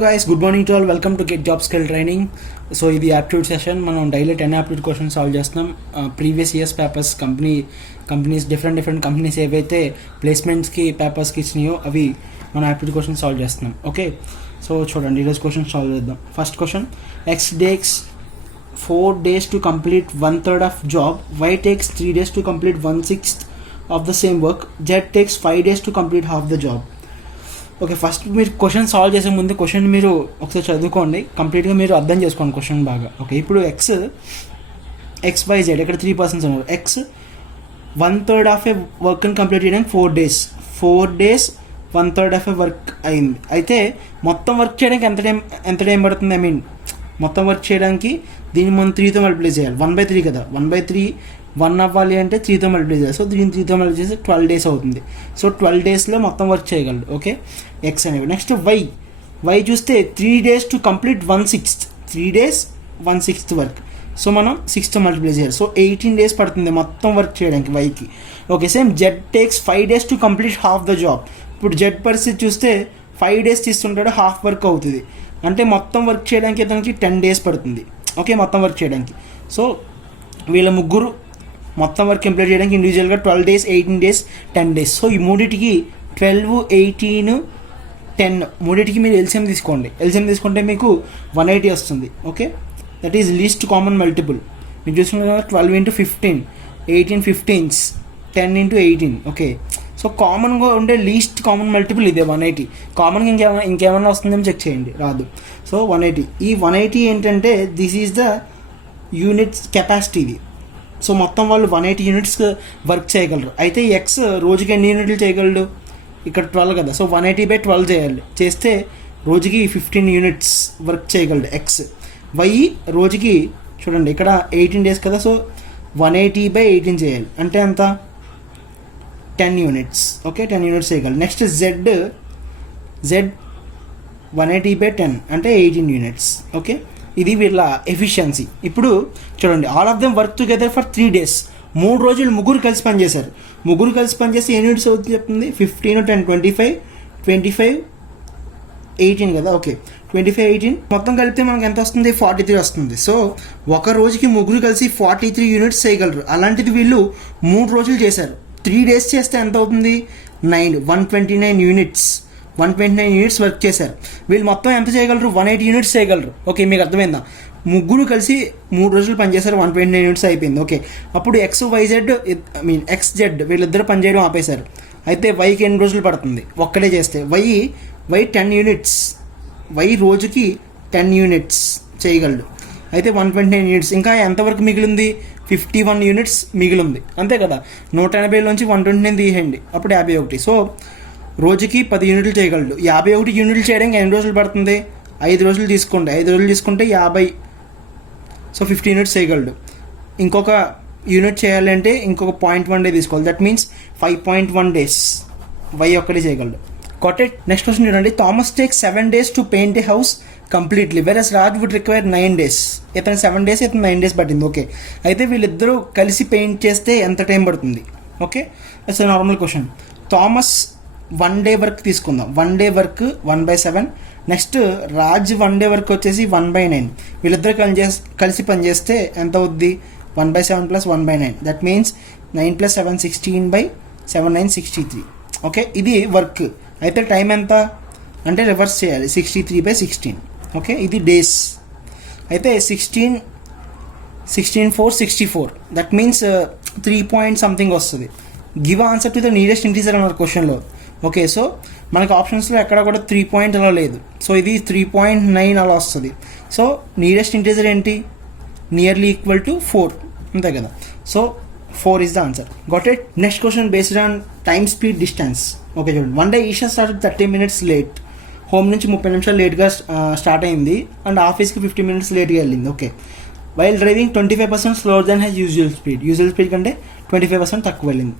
Guys, good morning to all. Welcome to Get Job Skill Training. So ఇది aptitude session. మనం daily 10 aptitude questions solve చేస్తున్నాం. Previous years papers companies different companies ఏవైతే ప్లేస్మెంట్స్కి పేపర్స్కి ఇచ్చినాయో అవి మనం aptitude questions solve చేస్తున్నాం. Okay, so చూడండి ఈరోజు question solve చేద్దాం. First question, X takes 4 days to complete 1/3 of job, Y takes 3 days to complete 1/6 of the same work, Z takes 5 days to complete half the job. Okay, first మీరు question solve చేసే ముందు question మీరు ఒకసారి చదువుకోండి, కంప్లీట్గా మీరు అర్థం చేసుకోండి క్వశ్చన్ బాగా. ఓకే, ఇప్పుడు XYZ ఇక్కడ 3 పర్సన్స్ ఉన్నారు. X 1/3 ఆఫ్ ఏ వర్క్ని కంప్లీట్ చేయడానికి 4 days 1/3 ఆఫ్ ఏ వర్క్ అయింది. అయితే మొత్తం వర్క్ చేయడానికి ఎంత టైం పడుతుంది? మొత్తం వర్క్ చేయడానికి దీన్ని మనం 3తో మల్టిప్లై చేయాలి. 1/3 కదా, 1/3 1 అవ్వాలి అంటే 3తో మల్టిప్లై చేయాలి. సో దీన్ని 3తో మల్టిప్లై చేస్తే 12 days అవుతుంది. సో 12 daysలో మొత్తం వర్క్ చేయగలడు. ఓకే, X అనేవి. నెక్స్ట్ Y చూస్తే 3 days to complete 1/6, 3 days 1/6 work. So మనం 6తో మల్టిప్లై చేయాలి. సో 18 days పడుతుంది మొత్తం వర్క్ చేయడానికి Yకి. Okay, same Z takes 5 days to complete half the job. ఇప్పుడు Z పరిస్థితి చూస్తే 5 days తీసుకుంటాడు, హాఫ్ వర్క్ అవుతుంది. అంటే మొత్తం వర్క్ చేయడానికి అతనికి 10 days పడుతుంది. ఓకే, మొత్తం వర్క్ చేయడానికి. సో వీళ్ళ ముగ్గురు మొత్తం వర్క్ కంప్లీట్ చేయడానికి ఇండివిజువల్గా 12 days, 18 days, 10 days. సో ఈ మూడింటికి 12, 18, 10 మూడింటికి మీరు ఎల్సిఎం తీసుకోండి. ఎల్సిఎం తీసుకుంటే మీకు 180 వస్తుంది. Okay, that is least common multiple. మీరు చూసుకుంటే 12 into 15, 18 15s, 10 into 18. Okay, so కామన్గా ఉండే లీస్ట్ కామన్ మల్టిపుల్ ఇదే 180. కామన్గా ఇంకేమైనా వస్తుందేమో చెక్ చేయండి, రాదు. సో 180. ఈ 180 ఏంటంటే this is the units capacity ఇది. సో మొత్తం వాళ్ళు 180 యూనిట్స్ వర్క్ చేయగలరు. అయితే X రోజుకి ఎన్ని యూనిట్లు చేయగలడు? ఇక్కడ 12 కదా, సో 180/12 చేయాలి. చేస్తే రోజుకి 15 యూనిట్స్ వర్క్ చేయగలడు X. Y రోజుకి చూడండి ఇక్కడ 18 days కదా, సో 180/18 చేయాలి. అంటే ఎంత? 10 యూనిట్స్. ఓకే, 10 యూనిట్స్ చేయగలరు. నెక్స్ట్ Z 180/10 అంటే 18 యూనిట్స్. ఓకే, ఇది వీళ్ళ ఎఫిషియన్సీ. ఇప్పుడు చూడండి, all of them work together for 3 days. 3 రోజులు ముగ్గురు కలిసి పనిచేశారు. ముగ్గురు కలిసి పనిచేస్తే ఎన్ని యూనిట్స్ అవుతుంది చెప్తుంది? 15, 10, 25, 18 కదా. ఓకే, 25, 18 మొత్తం కలిపితే మనకు ఎంత వస్తుంది? 43 వస్తుంది. సో ఒక రోజుకి ముగ్గురు కలిసి 43 యూనిట్స్ చేయగలరు. అలాంటిది వీళ్ళు 3 రోజులు చేశారు. 3 days చేస్తే ఎంత అవుతుంది? 129 యూనిట్స్. 129 యూనిట్స్ వర్క్ చేశారు. వీళ్ళు మొత్తం ఎంత చేయగలరు? 180 యూనిట్స్ చేయగలరు. ఓకే, మీకు అర్థమైందా? ముగ్గురు కలిసి 3 రోజులు పనిచేశారు, 129 యూనిట్స్ అయిపోయింది. ఓకే, అప్పుడు XZ వీళ్ళిద్దరు పనిచేయడం ఆపేశారు. అయితే Yకి ఎన్ని రోజులు పడుతుంది ఒక్కడే చేస్తే? Y 10 units. Y రోజుకి 10 యూనిట్స్ చేయగలడు. అయితే 129 యూనిట్స్. ఇంకా ఎంతవరకు మిగిలింది? 51 యూనిట్స్ మిగిలింది. అంతే కదా, 180లోంచి 129 తీసేయండి, అప్పుడు 51. సో రోజుకి 10 యూనిట్లు చేయగలడు. 51 యూనిట్లు చేయడానికి ఎన్ని రోజులు పడుతుంది? 5 రోజులు తీసుకోండి. 5 రోజులు తీసుకుంటే 50. సో 50 యూనిట్స్ చేయగలడు. ఇంకొక యూనిట్ చేయాలంటే ఇంకొక 0.1 day తీసుకోవాలి. దట్ మీన్స్ 5.1 days Y ఒక్కడే చేయగలడు. Got it. నెక్స్ట్ క్వశ్చన్ చూడండి, Thomas takes 7 days to paint a house completely, versus Raj would require 9 days. ఇతను 7 days, ఇతను 9 days పట్టింది. ఓకే, అయితే వీళ్ళిద్దరూ కలిసి పెయింట్ చేస్తే ఎంత టైం పడుతుంది? Okay, it's normal question. Thomas 1 day work తీసుకుందాం. 1 day work 1/7. Next Raj 1 day work వచ్చేసి 1/9. వీళ్ళిద్దరు కలిసి పనిచేస్తే ఎంత అవుద్ది? 1/7 + 1/9. That means 9 + 7 16/7 9 63. ఓకే, ఇది వర్క్. అయితే టైం ఎంత అంటే రివర్స్ చేయాలి, 63/16. ఓకే, ఇది డేస్. అయితే 16 4 64. దట్ మీన్స్ 3 point something వస్తుంది. Give answer to the nearest integer అన్నారు క్వశ్చన్లో. ఓకే, సో మనకు ఆప్షన్స్లో ఎక్కడ కూడా 3 point అలా లేదు. సో ఇది 3.9 అలా వస్తుంది. సో నియరెస్ట్ ఇంటీజర్ ఏంటి? నియర్లీ ఈక్వల్ టు 4, అంతే కదా. So 4 is the answer. Got it? Next question based on time, speed, distance. Okay, చూడండి. One day Esha start 30 minutes late. Home నుంచి 30 నిమిషాలు లేట్గా స్టార్ట్ అయింది అండ్ ఆఫీస్కి 50 minutes లేట్గా వెళ్ళింది. Okay, while driving 25% slower than his usual speed కంటే 25% తక్కువ వెళ్ళింది.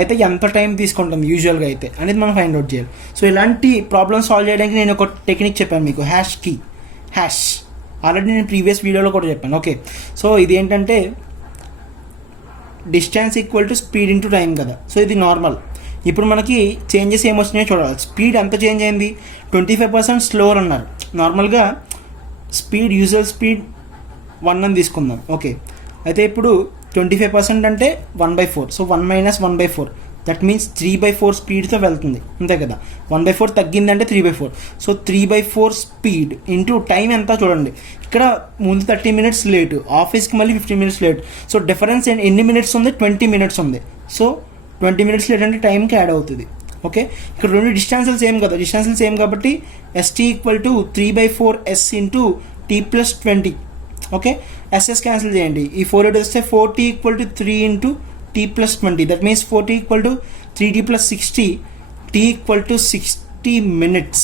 అయితే ఎంత టైం తీసుకుంటాం యూజువల్గా అయితే అనేది మనం ఫైండ్ అవుట్ చేయాలి. సో ఇలాంటి ప్రాబ్లమ్ సాల్వ్ చేయడానికి నేను ఒక టెక్నిక్ చెప్పాను మీకు, హ్యాష్. ఆల్రెడీ నేను ప్రీవియస్ వీడియోలో కూడా చెప్పాను. ఓకే, సో ఇది ఏంటంటే distance equal to speed into time కదా. సో ఇది నార్మల్. ఇప్పుడు మనకి చేంజెస్ ఏమొచ్చినాయో చూడాలి. స్పీడ్ ఎంత చేంజ్ అయింది? 25% స్లోవర్ అన్నారు. నార్మల్గా స్పీడ్ యూజువల్ స్పీడ్ 1 అని తీసుకుందాం. ఓకే, అయితే ఇప్పుడు 25% అంటే 1/4. సో 1 - 1/4 దట్ మీన్స్ 3/4 స్పీడ్తో వెళ్తుంది, అంతే కదా. 1/4 తగ్గిందంటే 3/4. సో 3/4 స్పీడ్ ఇంటూ టైం ఎంత చూడండి. ఇక్కడ ముందు 30 minutes లేటు, ఆఫీస్కి మళ్ళీ 15 minutes లేట్. సో డిఫరెన్స్ ఎన్ని మినిట్స్ ఉంది? 20 minutes ఉంది. సో 20 minutes లేట్ అంటే టైంకి యాడ్ అవుతుంది. ఓకే, ఇక్కడ రెండు డిస్టెన్సులు సేమ్ కదా, డిస్టెన్సులు సేమ్ కాబట్టి ST = 3/4S into T+20. Okay, S S cancel చేయండి. ఈ 4 8 వస్తే 4T = 3 into T+20. That means 4T = 3T + 60. T = 60 minutes.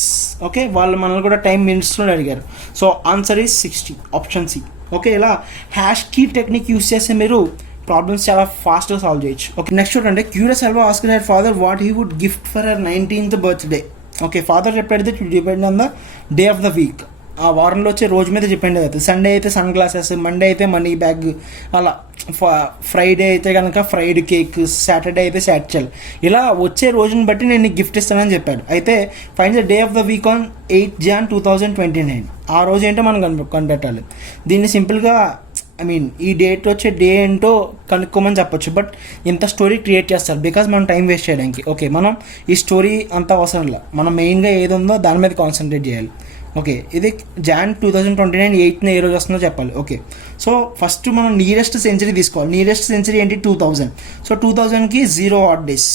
Okay, వాళ్ళు మనల్ని కూడా టైం మినిట్స్లో అడిగారు. So answer is 60, option C. Okay, ఇలా హ్యాష్ కీ టెక్నిక్ యూస్ చేస్తే మీరు ప్రాబ్లమ్స్ చాలా ఫాస్ట్గా సాల్వ్ చేయొచ్చు. ఓకే, నెక్స్ట్ చూడండి. Curious Alva asked her father what he would gift for her 19th birthday. Okay, father చెప్పేది depend on the day of the week. ఆ వారంలో వచ్చే రోజు మీద డిపెండ్ అవుతుంది. సండే అయితే సన్ గ్లాసెస్, మండే అయితే మనీ బ్యాగ్, అలా ఫ్రైడే అయితే కనుక ఫ్రైడ్ కేక్, సాటర్డే అయితే సాట్చల్. ఇలా వచ్చే రోజుని బట్టి నేను నీకు గిఫ్ట్ ఇస్తానని చెప్పాడు. అయితే find the day of the week on 8 Jan 2029. ఆ రోజు ఏంటో మనం కనిపెట్టాలి. దీన్ని సింపుల్గా ఈ డేట్ వచ్చే డే ఏంటో కనుక్కోమని చెప్పొచ్చు. బట్ ఇంత స్టోరీ క్రియేట్ చేస్తారు బికాజ్ మనం టైం వేస్ట్ చేయడానికి. ఓకే, మనం ఈ స్టోరీ అంత అవసరం లేదు, మనం మెయిన్గా ఏది ఉందో దాని మీద కాన్సన్ట్రేట్ చేయాలి. ఓకే, ఇది Jan 2029 8th ఏ రోజు వస్తుందో చెప్పాలి. ఓకే, సో ఫస్ట్ మనం నియరెస్ట్ సెంచరీ తీసుకోవాలి. నియరెస్ట్ సెంచరీ ఏంటి? 2000. సో 2000కి 0 odd days.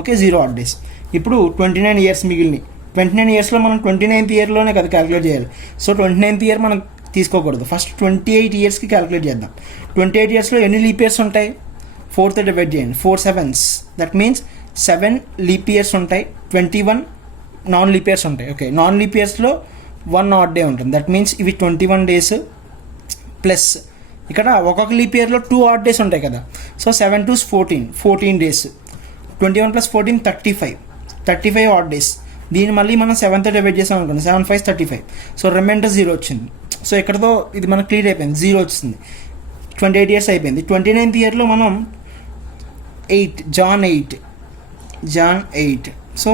Okay, 0 odd days. ఇప్పుడు 29 years మిగిలినాయి. 29 yearsలో మనం 29th yearలోనే కదా క్యాలిక్యులేట్ చేయాలి. సో 29th year మనం తీసుకోకూడదు, ఫస్ట్ 28 yearsకి క్యాలిక్యులేట్ చేద్దాం. 28 yearsలో ఎన్ని లీప్ ఇయర్స్ ఉంటాయి? 4తో డివైడ్ చేయండి. 4 7s, that means 7 leap years ఉంటాయి. 21 నాన్ లీప్ ఇయర్స్ ఉంటాయి. ఓకే, నాన్ లీప్ ఇయర్స్లో 1 odd day ఉంటుంది. దట్ మీన్స్ ఇవి 21 days ప్లస్ ఇక్కడ ఒక్కొక్క లీప్ ఇయర్లో 2 odd days ఉంటాయి కదా. So 7 2s 14 days. 21 + 14 35 odd days. దీన్ని మళ్ళీ మనం 7తో డివైడ్ చేసాం అనుకోండి. 7 5s 35. సో రిమైండర్ 0 వచ్చింది. సో ఇక్కడతో ఇది మనకు క్లియర్ అయిపోయింది, 0 వచ్చింది. 28 years అయిపోయింది. 29th yearలో మనం Jan 8. సో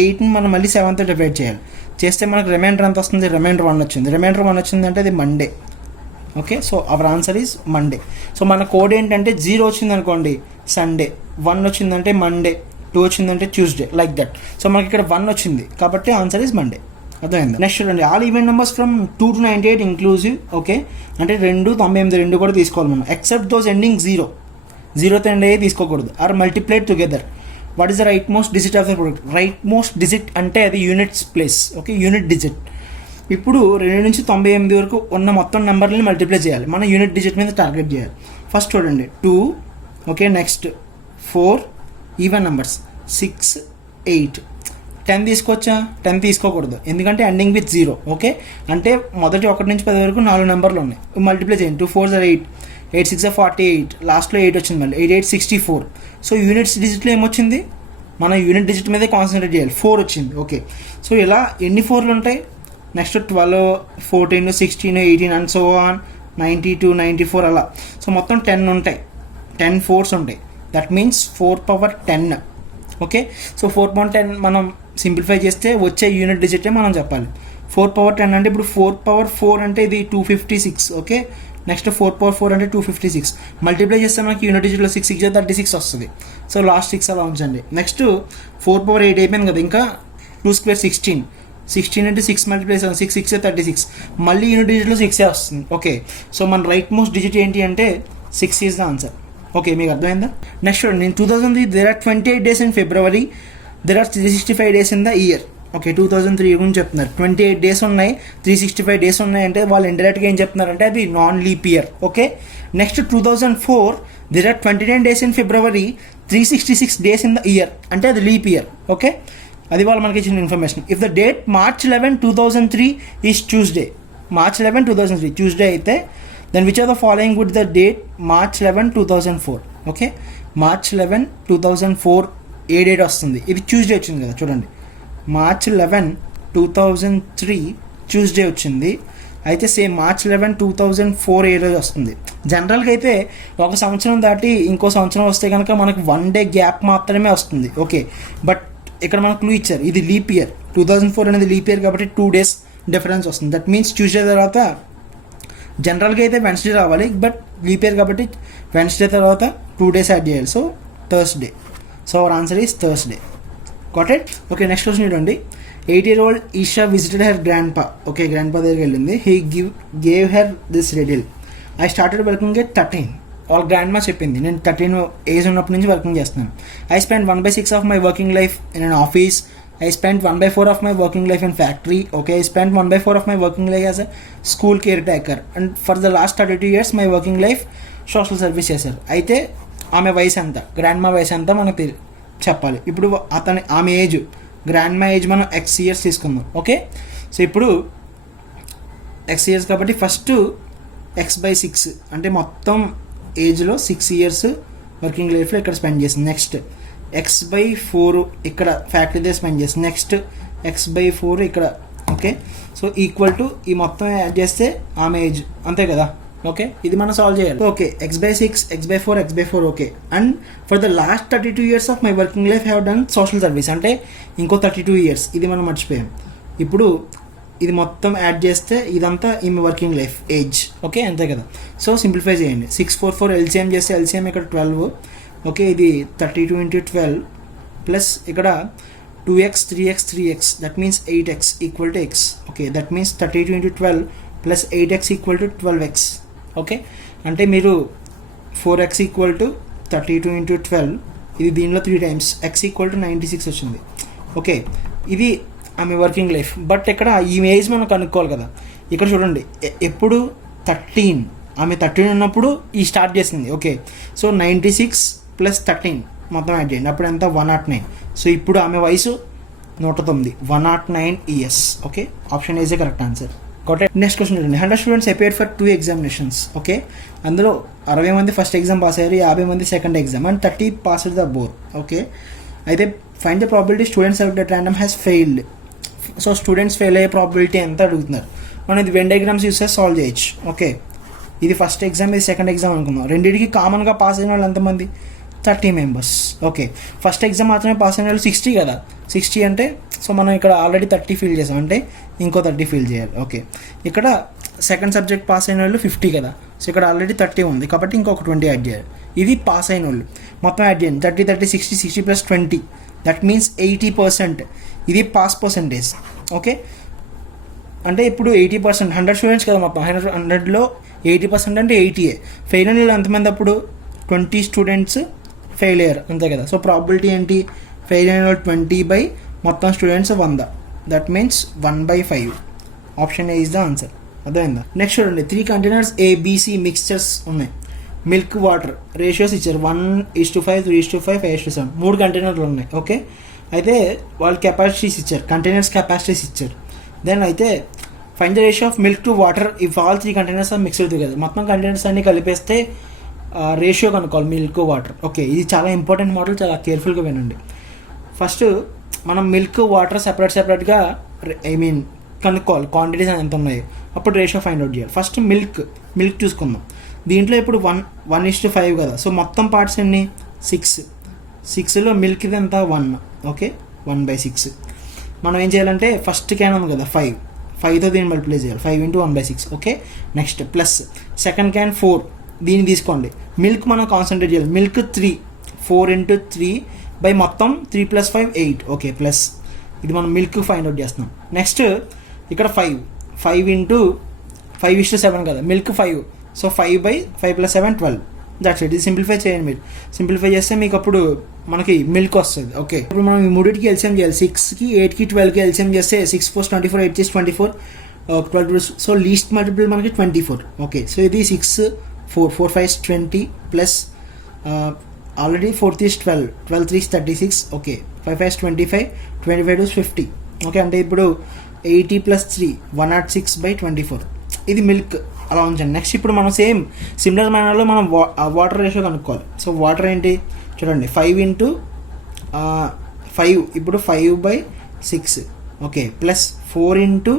8ని మనం మళ్ళీ 7తో డివైడ్ చేయాలి. చేస్తే మనకు రిమైండర్ ఎంత వస్తుంది? రిమైండర్ 1 వచ్చింది. రిమైండర్ 1 వచ్చింది అంటే అది Monday. Okay, so our answer is Monday. So మన కోడ్ ఏంటంటే 0 వచ్చింది అనుకోండి సండే, 1 వచ్చిందంటే మండే, 2 వచ్చిందంటే ట్యూస్డే, లైక్ దట్. సో మనకి ఇక్కడ 1 వచ్చింది కాబట్టి ఆన్సర్ ఈజ్ మండే. అర్థమైంది. నెక్స్ట్ చూడండి. All even numbers from 2 to 98 inclusive. Okay, అంటే 2 98 2 కూడా తీసుకోవాలి మనం. ఎక్సెప్ట్ దోస్ ఎండింగ్ 0తో ఎండ్ అయ్యి తీసుకోకూడదు. Are multiplied together. What is the right most digit of the product? Right most digit అంటే అది units place. Okay, unit digit. ఇప్పుడు 2 నుంచి 98 వరకు ఉన్న మొత్తం నెంబర్ని మల్టిప్లై చేయాలి. మనం యూనిట్ డిజిట్ మీద టార్గెట్ చేయాలి. ఫస్ట్ చూడండి 2. Okay, next 4 even numbers 6 8. 10 తీసుకోవచ్చా? 10 తీసుకోకూడదు, ఎందుకంటే ఎండింగ్ విత్ 0. ఓకే, అంటే మొదటి 1 నుంచి 10 వరకు 4 నెంబర్లు ఉన్నాయి. మల్టిప్లై చేయండి. 2 4s are 8, 8 6 are 48, లాస్ట్లో 8 వచ్చింది మళ్ళీ. 8 8 64. సో యూనిట్స్ డిజిట్లో ఏమొచ్చింది? మనం యూనిట్ డిజిట్ మీదే కాన్సన్ట్రేట్ చేయాలి. 4 వచ్చింది. ఓకే, సో ఇలా ఎన్ని 4లు ఉంటాయి? నెక్స్ట్ 12 14 16 18 అండ్ సో ఆన్ 92 94 అలా. సో మొత్తం 10 ఉంటాయి. 10 4s ఉంటాయి. That means 4/10. ఓకే, సో 4/10 మనం సింప్లిఫై చేస్తే వచ్చే యూనిట్ డిజిటే మనం చెప్పాలి. 4/10 అంటే ఇప్పుడు 4/4 అంటే ఇది 256. ఓకే, నెక్స్ట్ 4/4 అంటే 256. మల్టిప్లై చేస్తే మనకి యూనిట్ డిజిట్లో 6 6 36 వస్తుంది. సో లాస్ట్ 6 అలా ఉంచండి. నెక్స్ట్ 4/8 అయిపోయింది కదా, ఇంకా 2 square 16 అంటే 6 మల్టిప్లై 6 6 36. మళ్ళీ యూనిట్ డిజిట్లో 6 వస్తుంది. ఓకే, సో మన రైట్ మోస్ట్ డిజిట్ ఏంటి అంటే 6 ఈజ్ ద ఆన్సర్. ఓకే, మీకు అర్థమైందా? నెక్స్ట్ చూడండి. In 2003 there are 28 days in February, there are 365 days in the year. Okay, 2003 గురించి చెప్తున్నారు. 28 days ఉన్నాయి, 365 days ఉన్నాయి అంటే వాళ్ళు ఇండైరెక్ట్గా ఏం చెప్తున్నారంటే అది non leap year. Okay, next 2004 there are 29 days in February, 366 days in the year అంటే అది లీప్ ఇయర్. ఓకే, అది వాళ్ళు మనకి ఇచ్చిన information. If the date March 11 2003 is Tuesday, March 11 2003 Tuesday అయితే then which are the following would the date March 11 2004. Okay, March 11 2004 ఏ date వస్తుంది? ఇది ట్యూస్డే వచ్చింది కదా, చూడండి. March 11 2003 ట్యూస్డే వచ్చింది. అయితే సేమ్ March 11 2004 ఏ రోజు వస్తుంది? జనరల్గా అయితే 1 సంవత్సరం దాటి ఇంకో సంవత్సరం వస్తే కనుక మనకు 1 day గ్యాప్ మాత్రమే వస్తుంది. ఓకే, బట్ ఇక్కడ మనకు క్లూ ఇచ్చారు, ఇది లీప్ ఇయర్. 2004 అనేది లీప్ ఇయర్ కాబట్టి 2 days డిఫరెన్స్ వస్తుంది. దట్ మీన్స్ ట్యూస్డే తర్వాత జనరల్గా అయితే వెన్స్డే రావాలి, బట్ లీప్ ఇయర్ కాబట్టి వెన్స్డే తర్వాత 2 days యాడ్ చేయాలి. So Thursday. So our answer is Thursday. Got it? Okay, next question చూడండి. 8-year-old Esha visited her grandpa. Okay, grandpa దగ్గరికి వెళ్ళింది. He gave her this riddle. I started working at 13. వాళ్ళ grand మా చెప్పింది నేను 13 age ఉన్నప్పటి నుంచి working చేస్తున్నాను. I spend 1/6 of my working life in an office. I spent 1/4 of my working life in factory. Okay, I spent 1/4 of my working life as a school caretaker. And for the last 32 years, my working life social service చేశారు. అయితే ఆమె వయసు ఎంత, grand మా వయసు ఎంత మనకు చెప్పాలి. ఇప్పుడు ఆమె ఏజ్, గ్రాండ్ మా ఏజ్ మనం X years తీసుకుందాం. ఓకే, సో ఇప్పుడు X years కాబట్టి ఫస్ట్ X/6 అంటే మొత్తం ఏజ్లో 6 years వర్కింగ్ లైఫ్లో ఇక్కడ స్పెండ్ చేసింది. నెక్స్ట్ X/4 ఇక్కడ ఫ్యాక్టరీ దగ్గర స్పెండ్ చేస్తుంది. నెక్స్ట్ X/4 ఇక్కడ. ఓకే, సో ఈక్వల్ టు ఈ మొత్తం యాడ్ చేస్తే ఆమె ఏజ్ అంతే కదా. ఓకే, ఇది మనం సాల్వ్ చేయాలి. Okay, X/6, X/4, X/4. Okay, and for the last 32 years of my working life have done social service అంటే ఇంకో 32 years. ఇది మనం మర్చిపోయాం. ఇప్పుడు ఇది మొత్తం యాడ్ చేస్తే ఇదంతా ఈమె వర్కింగ్ లైఫ్ ఏజ్. ఓకే, అంతే కదా. సో సింప్లిఫై చేయండి. 644 LCM చేస్తే LCM ఇక్కడ 12. ఓకే, ఇది 32 into 12 ప్లస్ ఇక్కడ 2x 3x 3x that means 8x equal to x. Okay, that means 32 into 12 plus 8x equal to 12x. Okay, అంటే మీరు 4x ఈక్వల్ టు 32 into 12 ఇది దీనిలో 3 times x ఈక్వల్ టు 96 వచ్చింది. Okay, ఇది ఆమె working life. But ఇక్కడ ఈ age మనం కనుక్కోవాలి కదా. ఇక్కడ చూడండి, ఎప్పుడు 13 ఆమె 13 ఉన్నప్పుడు ఈ స్టార్ట్ చేసింది. ఓకే, సో 96 ప్లస్ 13 మొత్తం యాడ్ చేయండి, అప్పుడు ఎంత 109. సో ఇప్పుడు ఆమె వయసు 109, 109 years. Okay, option is A correct answer. Okay, next question చూడండి. 100 students appeared for 2 examinations. ఓకే, అందులో 60 మంది ఫస్ట్ ఎగ్జామ్ పాస్ అయ్యారు, 50 మంది second exam and 30 passed the both. Okay, అయితే find the probability students select at random has failed. So students fail అయ్యే probability ఎంత అడుగుతున్నారు. మనం ఇది వెన్ డయాగ్రామ్స్ యూస్ చేసి సాల్వ్ చేయొచ్చు. ఓకే, ఇది ఫస్ట్ ఎగ్జామ్, ఇది సెకండ్ ఎగ్జామ్ అనుకుందాం. రెండింటికి కామన్గా పాస్ అయిన వాళ్ళు ఎంతమంది, 30 members. ఓకే, ఫస్ట్ ఎగ్జామ్ మాత్రమే పాస్ అయిన వాళ్ళు 60 కదా. 60 అంటే సో మనం ఇక్కడ ఆల్రెడీ 30 ఫీల్ చేసాం, అంటే ఇంకో 30 ఫీల్ చేయాలి. ఓకే, ఇక్కడ సెకండ్ సబ్జెక్ట్ పాస్ అయిన వాళ్ళు 50 కదా. సో ఇక్కడ ఆల్రెడీ 30 ఉంది కాబట్టి ఇంకొక 20 యాడ్ చేయాలి. ఇది పాస్ అయిన వాళ్ళు మొత్తం యాడ్ చేయండి. 30 30 60 60 ప్లస్ 20 దట్ మీన్స్ 80%. ఇది పాస్ పర్సంటేజ్. ఓకే, అంటే ఇప్పుడు 80%, 100 స్టూడెంట్స్ కదా మొత్తం, 100లో 80% అంటే 80. ఫెయిల్ అయిన వాళ్ళు ఎంతమంది, అప్పుడు 20 స్టూడెంట్స్ ఫెయిల్ అయ్యారు అంతే కదా. సో ప్రాబిలిటీ ఏంటి, ఫెయిల్ అయిన వాళ్ళు 20 బై మొత్తం students 100 that means 1/5. Option A is the answer. అర్థమైందా? నెక్స్ట్ చూడండి, 3 containers ABC మిక్స్చర్స్ ఉన్నాయి. మిల్క్ వాటర్ రేషియోస్ ఇచ్చారు 1:5, 3:5, 5:7. 3 కంటైనర్లు ఉన్నాయి. ఓకే, అయితే వాళ్ళు కెపాసిటీస్ ఇచ్చారు, కంటైనర్స్ కెపాసిటీస్ ఇచ్చారు. దెన్ అయితే find the ratio of milk to water if all 3 containers are mixed together. మొత్తం కంటైనర్స్ అన్ని కలిపేస్తే రేషియో కనుక్కోవాలి మిల్క్ వాటర్. ఓకే, ఇది చాలా ఇంపార్టెంట్ మోడల్, చాలా కేర్ఫుల్గా వినండి. ఫస్ట్ మనం మిల్క్ వాటర్ సెపరేట్గా కనుక్కోవాలి క్వాంటిటీస్ ఎంత ఉన్నాయి, అప్పుడు రేషియో ఫైండ్ అవుట్ చేయాలి. ఫస్ట్ మిల్క్ చూసుకుందాం. దీంట్లో ఇప్పుడు 1:5 కదా. సో మొత్తం పార్ట్స్ ఎన్ని, 6లో మిల్క్ ఇది ఎంత 1. ఓకే, 1/6. మనం ఏం చేయాలంటే ఫస్ట్ క్యాన్ ఉంది కదా 5తో దీన్ని మల్టిప్లై చేయాలి, 5 into 1/6. Okay, next plus second can 4, దీన్ని తీసుకోండి. మిల్క్ మనం కాన్సన్ట్రేట్ చేయాలి. మిల్క్ 3, 4 into 3 బై మొత్తం 3 + 5 8. ఓకే, ప్లస్ ఇది మనం మిల్క్ ఫైండ్ అవుట్ చేస్తున్నాం. నెక్స్ట్ ఇక్కడ 5 into 5:7 కదా, మిల్క్ 5. సో 5/5 + 7 12. That's it. ఇది సింప్లిఫై చేయండి. మీరు సింప్లిఫై చేస్తే మీకు అప్పుడు మనకి మిల్క్ వస్తుంది. ఓకే, ఇప్పుడు మనం ఈ మూడింటికి ఎల్సిఎం చేయాలి. 6కి 8కి 12కి ఎల్సిఎం చేస్తే 6 + 24, 8 = 24, 12. సో లీస్ట్ మల్టిపుల్ మనకి 24. ఓకే, సో ఇది 6, 4 5 20 ప్లస్ ఆల్రెడీ 4 3 12, 12 3 36. ఓకే, 5 5 25, 25 2 50. ఓకే, అంటే ఇప్పుడు 80 + 3 106/24. ఇది మిల్క్ అలా ఉంచండి. నెక్స్ట్ ఇప్పుడు మనం సిమిలర్ మేనర్లో మనం వాటర్ రేషియో కనుక్కోవాలి. సో వాటర్ ఏంటి చూడండి, 5 into 5 ఇప్పుడు 5/6. Okay, plus 4 into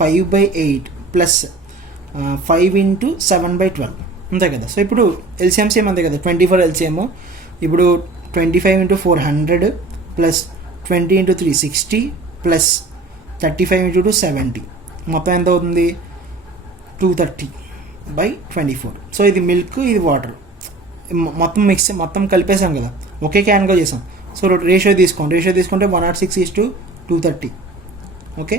5/8 plus 5 into 7/12 అంతే కదా. సో ఇప్పుడు ఎల్సిఎం సేమ్ అంతే కదా, 24 ఎల్సిఎం. ఇప్పుడు 25 into 4 100 plus 20 into 3 60 plus 35 into 2 70. మొత్తం ఎంత అవుతుంది 230/24. సో ఇది మిల్క్, ఇది వాటర్, మొత్తం కలిపేసాం కదా, ఒకే క్యాన్గా చేసాం. సో రేషియో తీసుకుంటే 106:230. ఓకే,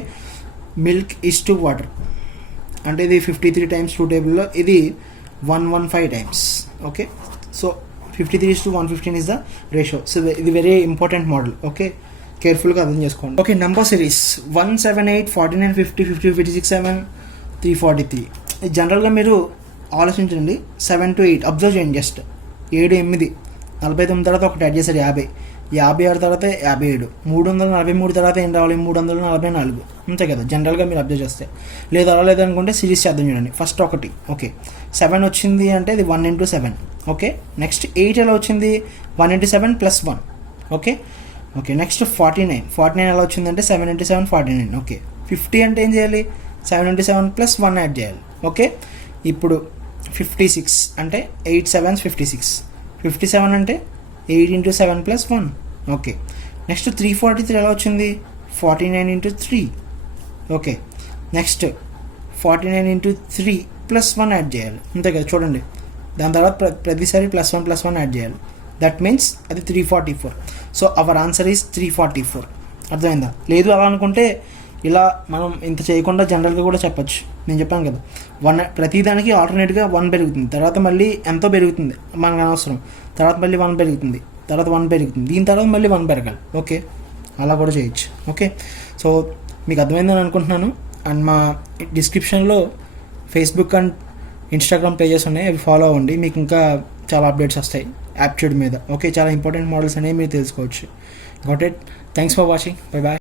మిల్క్ టు వాటర్ అంటే ఇది 53 times 2 టేబుల్లో, ఇది 115 times. Okay, so 53:115 is the ratio. So ఇది వెరీ ఇంపార్టెంట్ మోడల్. ఓకే, కేర్ఫుల్గా అర్థం చేసుకోండి. Okay, number series 178, 49, 50, 50, 56, 7, 343. జనరల్గా మీరు ఆలోచించండి, 7 to 8 అబ్జర్వ్ చేయండి. జస్ట్ 7, 8, 49 తర్వాత ఒకటి యాడ్ చేశారు 50, 56 తర్వాత 57, 343 తర్వాత ఏం రావాలి 344, అంతే కదా జనరల్గా మీరు అబ్జర్వ్ చేస్తే. లేదు అలా లేదనుకుంటే సిరీస్ చేద్దాం చూడండి. ఫస్ట్ ఒకటి, ఓకే 7 వచ్చింది అంటే ఇది 1 into 7. ఓకే, నెక్స్ట్ 8 ఎలా వచ్చింది 1 into 7 + 1. ఓకే, నెక్స్ట్ 49 ఎలా వచ్చిందంటే 7 into 7 49. ఓకే, 50 అంటే ఏం చేయాలి 7 into 7 + 1 యాడ్ చేయాలి. ఓకే, ఇప్పుడు 56 అంటే 8 7s 56, 57 అంటే 8 into 7 + 1. ఓకే, నెక్స్ట్ 343 ఎలా వచ్చింది 49 into 3. Okay, next 49 into 3 + 1 add చేయాలి, అంతే కదా చూడండి. దాని తర్వాత ప్రతిసారి +1 + 1 యాడ్ చేయాలి. దట్ మీన్స్ అది 344. So our answer is 344. అర్థమైందా? లేదు అలా అనుకుంటే ఇలా మనం ఇంత చేయకుండా జనరల్గా కూడా చెప్పచ్చు. నేను చెప్పాను కదా, 1 ప్రతిదానికి ఆల్టర్నేట్గా 1 పెరుగుతుంది, తర్వాత మళ్ళీ ఎంతో పెరుగుతుంది మనకు అనవసరం, తర్వాత మళ్ళీ 1 పెరుగుతుంది, తర్వాత 1 పెరుగుతుంది, దీని తర్వాత మళ్ళీ 1 పెరగాలి. ఓకే, అలా కూడా చేయొచ్చు. ఓకే, సో మీకు అర్థమైందని అనుకుంటున్నాను. అండ్ మా డిస్క్రిప్షన్లో ఫేస్బుక్ అండ్ ఇన్స్టాగ్రామ్ పేజెస్ ఉన్నాయి, అవి ఫాలో అవ్వండి. మీకు ఇంకా చాలా అప్డేట్స్ వస్తాయి యాప్ట్యూడ్ మీద. ఓకే, చాలా ఇంపార్టెంట్ మోడల్స్ అనేవి మీరు తెలుసుకోవచ్చు. Got it. Thanks for watching. Bye bye.